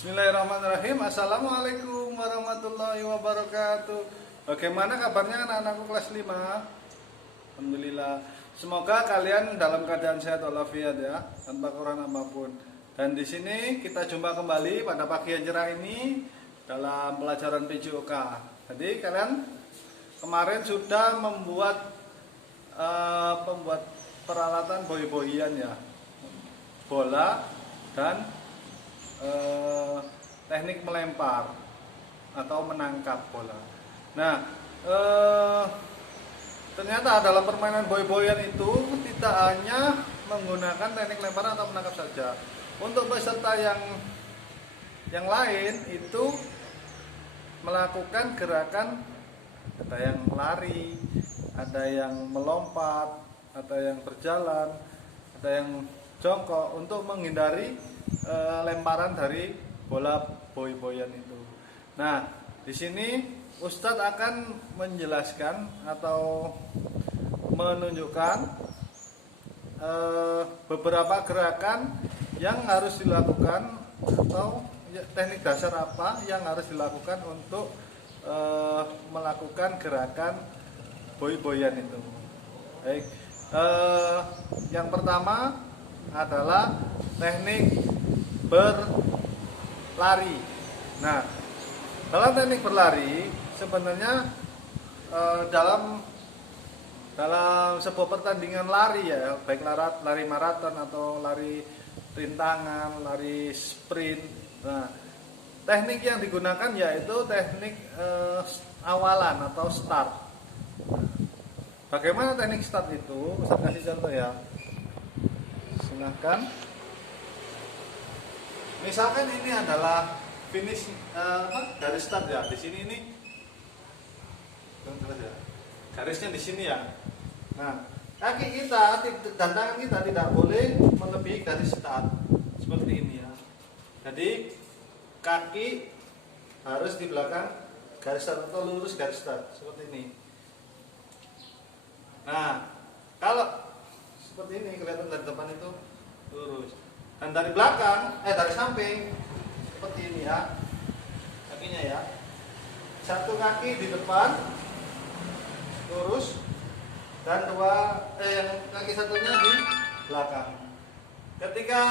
Bismillahirrahmanirrahim. Assalamualaikum warahmatullahi wabarakatuh. Bagaimana kabarnya anak-anakku kelas 5? Alhamdulillah. Semoga kalian dalam keadaan sehat walafiat ya, tanpa kurang apapun. Dan di sini kita jumpa kembali pada pagi yang cerah ini dalam pelajaran PJOK. Jadi kalian kemarin sudah membuat peralatan boy-boyan ya, bola dan teknik melempar atau menangkap bola. Nah, ternyata dalam permainan boy-boyan itu tidak hanya menggunakan teknik lempar atau menangkap saja. Untuk peserta yang lain itu melakukan gerakan, ada yang lari, ada yang melompat, ada yang berjalan, ada yang jongkok untuk menghindari lemparan dari bola boy-boyan itu. Nah, di sini Ustadz akan menjelaskan atau menunjukkan beberapa gerakan yang harus dilakukan atau teknik dasar apa yang harus dilakukan untuk melakukan gerakan boy-boyan itu. Baik, yang pertama adalah teknik berlari. Nah, dalam teknik berlari sebenarnya dalam sebuah pertandingan lari ya, baik lari maraton atau lari rintangan, lari sprint. Nah, teknik yang digunakan yaitu teknik awalan atau start. Bagaimana teknik start itu? Saya kasih contoh ya. Silahkan. Misalkan ini adalah finish garis start ya. Di sini ini garisnya di sini ya. Nah, kaki kita dan tangan kita tidak boleh melebihi garis start seperti ini ya. Jadi kaki harus di belakang garis start atau lurus garis start seperti ini. Nah, kalau seperti ini kelihatan dari depan itu lurus. Dan dari belakang, dari samping seperti ini ya, kakinya ya. Satu kaki di depan lurus dan kaki satunya di belakang. Ketika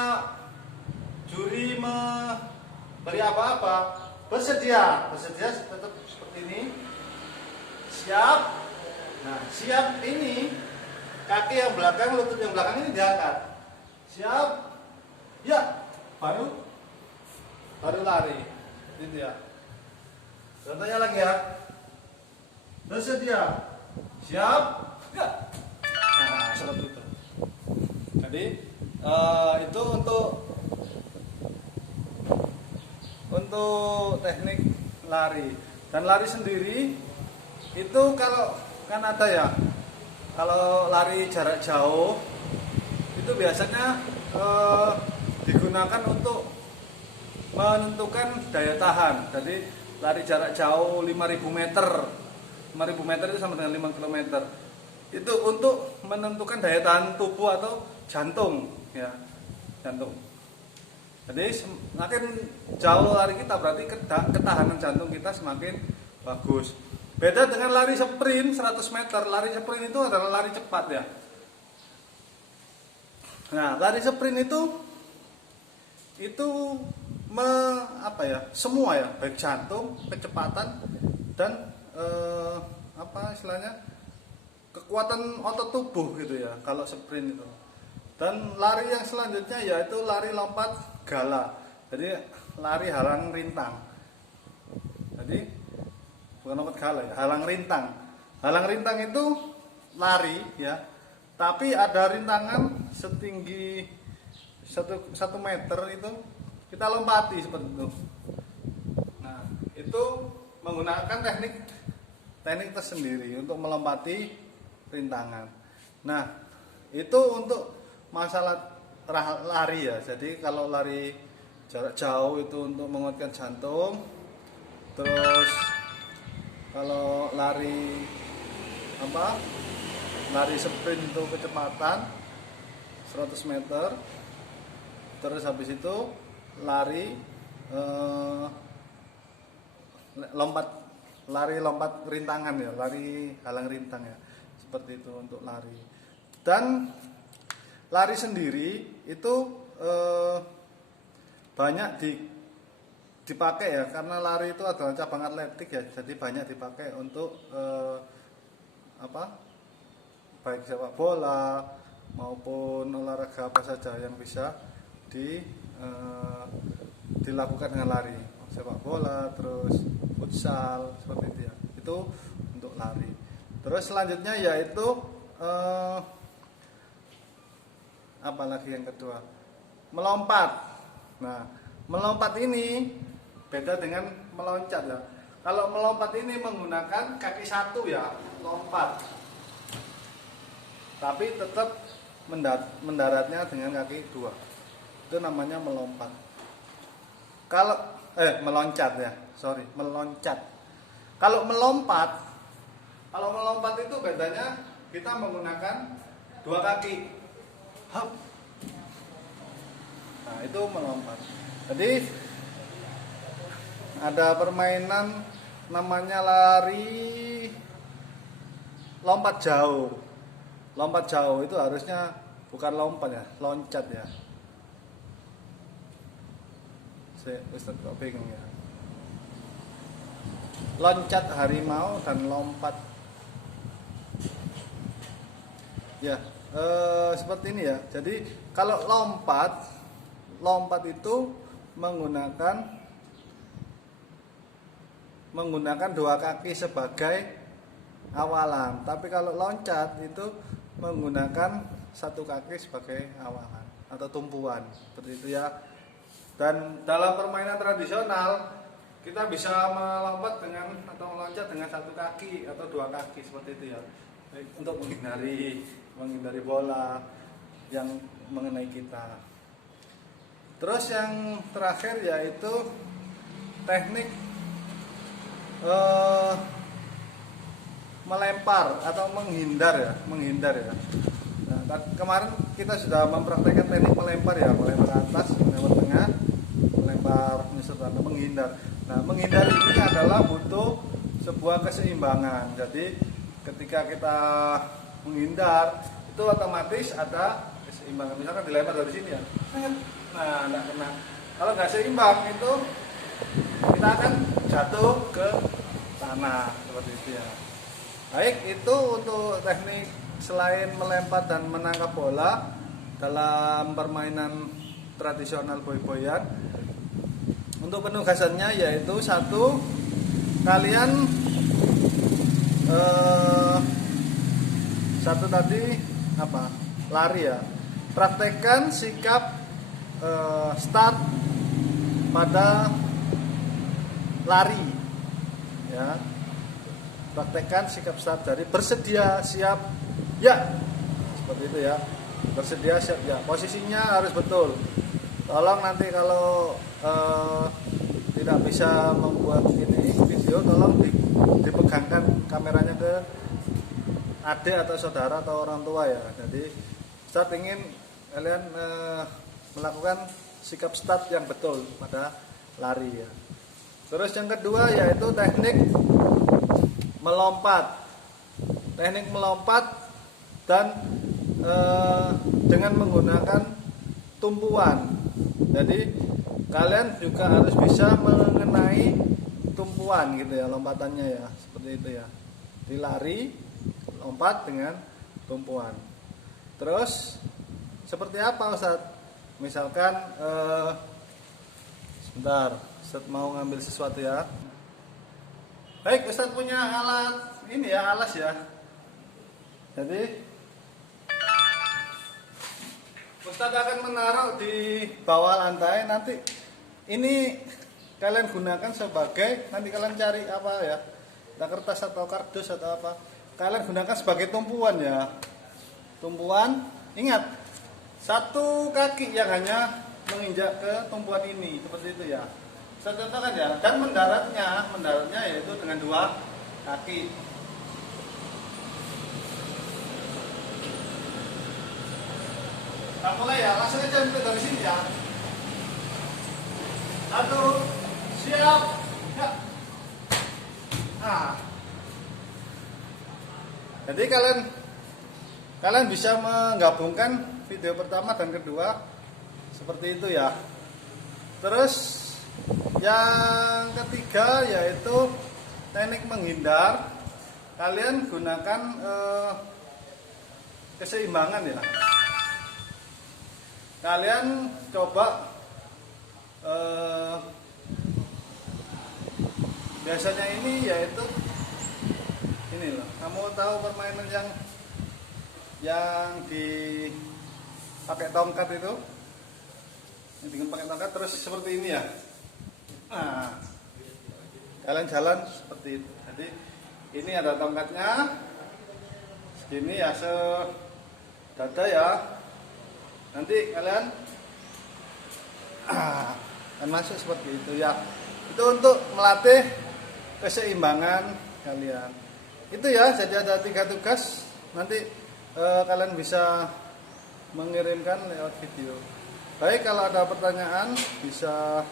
juri memberi apa-apa, bersedia tetap seperti ini. Siap. Nah, siap ini kaki yang belakang, lutut yang belakang ini diangkat. Siap. Ya, baru lari, gitu ya. Contohnya lagi ya. Bersedia, siap, ya. Nah, seperti itu. Jadi itu untuk teknik lari. Dan lari sendiri itu kalau kan ada ya. Kalau lari jarak jauh itu biasanya digunakan untuk menentukan daya tahan. Jadi lari jarak jauh 5.000 meter. 5.000 meter itu sama dengan 5 km. Itu untuk menentukan daya tahan tubuh atau jantung ya, jantung. Jadi semakin jauh lari kita berarti ketahanan jantung kita semakin bagus. Beda dengan lari sprint 100 meter. Lari sprint itu adalah lari cepat ya. Nah, lari sprint itu semua ya, baik jantung, kecepatan dan kekuatan otot tubuh gitu ya kalau sprint itu. Dan lari yang selanjutnya yaitu lari lompat gala. Jadi lari halang rintang. Jadi bukan lompat gala ya, halang rintang. Halang rintang itu lari ya, tapi ada rintangan setinggi 1 meter itu kita lompati seperti itu. Nah, itu menggunakan teknik tersendiri untuk melompati rintangan. Nah, itu untuk masalah lari ya. Jadi kalau lari jarak jauh itu untuk menguatkan jantung. Terus kalau lari sprint itu kecepatan 100 meter. Terus habis itu lari eh, lompat lari lompat rintangan ya, lari halang rintang ya, seperti itu untuk lari. Dan lari sendiri itu banyak dipakai ya, karena lari itu adalah cabang atletik ya, jadi banyak dipakai untuk baik sepak bola maupun olahraga apa saja yang bisa dilakukan dengan lari, sepak bola, terus futsal, seperti itu ya, itu untuk lari. Terus selanjutnya yaitu apa lagi yang kedua, melompat. Nah, melompat ini beda dengan meloncat ya. Kalau melompat ini menggunakan kaki satu ya, lompat, tapi tetap mendaratnya dengan kaki dua, itu namanya melompat. Kalau meloncat ya, sorry, meloncat. Kalau melompat itu bedanya kita menggunakan dua kaki. Hop. Nah, itu melompat. Jadi ada permainan namanya lari lompat jauh. Lompat jauh itu harusnya bukan lompat ya, loncat ya. Ustaz kok bingung ya. Loncat harimau dan lompat. Ya, seperti ini ya. Jadi kalau lompat itu menggunakan dua kaki sebagai awalan. Tapi kalau loncat itu menggunakan satu kaki sebagai awalan atau tumpuan, seperti itu ya. Dan dalam permainan tradisional kita bisa melompat atau meloncat dengan satu kaki atau dua kaki, seperti itu ya. Untuk menghindari bola yang mengenai kita. Terus yang terakhir yaitu teknik melempar atau menghindar ya. Nah, kemarin kita sudah mempraktekkan teknik melempar ya, melempar atas, melempar tengah, melempar menyerang, menghindar. Nah, menghindar ini adalah butuh sebuah keseimbangan. Jadi ketika kita menghindar itu otomatis ada keseimbangan. Misalkan dilempar dari sini ya, nah nggak kena. Kalau nggak seimbang itu kita akan jatuh ke tanah, seperti itu ya. Baik, itu untuk teknik selain melempar dan menangkap bola dalam permainan tradisional boy-boyan. Untuk penugasannya yaitu satu, kalian satu tadi lari ya. Praktekkan sikap start pada lari ya. Praktekkan sikap start dari bersedia siap ya, seperti itu ya. Bersedia siap ya, posisinya harus betul. Tolong nanti kalau tidak bisa membuat ini video, tolong dipegangkan kameranya ke adik atau saudara atau orang tua ya. Jadi Ustadz ingin kalian melakukan sikap start yang betul pada lari ya. Terus yang kedua yaitu teknik melompat. Teknik melompat dan dengan menggunakan tumpuan. Jadi kalian juga harus bisa mengenai tumpuan gitu ya, lompatannya ya, seperti itu ya. Dilari, lompat dengan tumpuan. Terus seperti apa Ustaz? Misalkan sebentar, Ustaz mau ngambil sesuatu ya. Baik, Ustaz punya alat ini ya, alas ya. Jadi Ustaz akan menaruh di bawah lantai. Nanti ini kalian gunakan sebagai, nanti kalian cari apa ya, kertas atau kardus atau apa, kalian gunakan sebagai tumpuan ya. Tumpuan, ingat, satu kaki yang hanya menginjak ke tumpuan ini, seperti itu ya. Saya contohkan ya. Dan mendaratnya yaitu dengan dua kaki. Kita mulai ya, langsung aja dari sini ya. Satu, siap, ya. Nah, jadi kalian bisa menggabungkan video pertama dan kedua seperti itu ya. Terus yang ketiga yaitu teknik menghindar. Kalian gunakan keseimbangan ya. Kalian coba biasanya ini yaitu ini loh. Kamu tahu permainan yang dipakai tongkat itu? Yang dengan pakai tongkat terus seperti ini ya. Nah, kalian jalan seperti itu. Jadi ini ada tongkatnya. Segini ya sedada ya. Nanti kalian akan masuk seperti itu ya. Itu untuk melatih keseimbangan kalian. Itu ya, jadi ada 3 tugas. Nanti kalian bisa mengirimkan lewat video. Baik, kalau ada pertanyaan bisa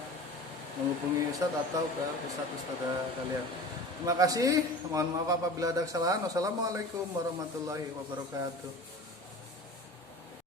menghubungi Ustadz atau ke Ustadz kalian. Terima kasih. Mohon maaf apabila ada kesalahan. Wassalamualaikum warahmatullahi wabarakatuh.